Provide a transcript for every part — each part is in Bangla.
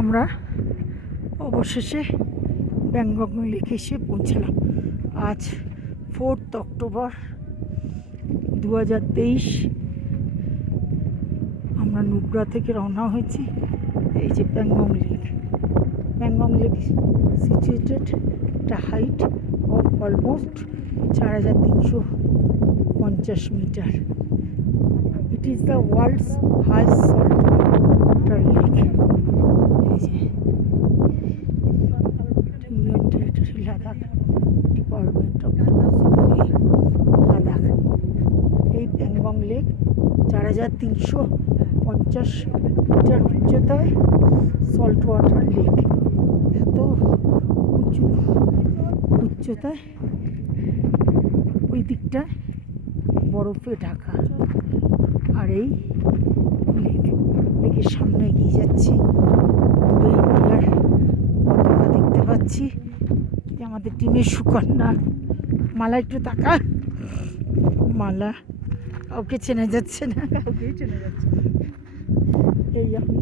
আমরা অবশেষে ব্যাংকক লেকে এসে পৌঁছালাম। আজ 4 অক্টোবর 2023। আমরা নুব্রা থেকে রওনা হয়েছি। এই যে Pangong lake. Pangong lake situated at a height of almost 4350 metre. It is the world's highest saltwater lake. এই যে union territory Ladakh, department of Ladakh. এই প্যাংগং লেক 4350 মিটার উচ্চতায় সল্ট ওয়াটার লেক। এত উচ্চতায় ওই দিকটায় বরফে ঢাকা। আর এই লেকের সামনে এগিয়ে যাচ্ছি। দূরে ইন্ডিয়ার পতাকা দেখতে পাচ্ছি। আমাদের টিমের সুকন্যা মালা, একটু তাকা। মালা কাউকে চেনা যাচ্ছে না, কাউকেই চেনা যাচ্ছে। এই আমি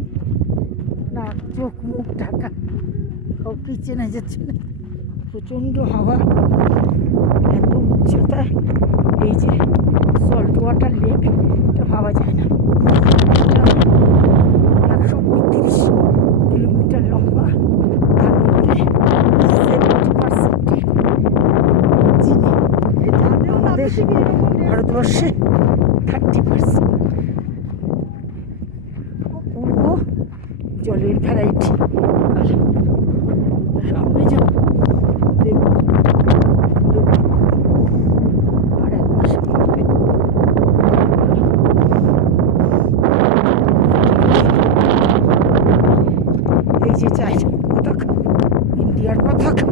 না, চোখ মুখ ঢাকা, কাউকেই চেনা যাচ্ছে না। প্রচণ্ড হাওয়া, এত উচ্চতায় এই যে সল্ট ওয়াটার লেক, এটা ভাবা যায় না। এটা 135 কিলোমিটার লম্বা। তার মধ্যে 70% চিনি। আমাদের ভারতবর্ষে 30%। অপূর্ব জলের ভ্যারাইটি। সামনে যাব, দেখব আর এক মাস এই যে চাই পতাকা, ইন্ডিয়ার পতাকা।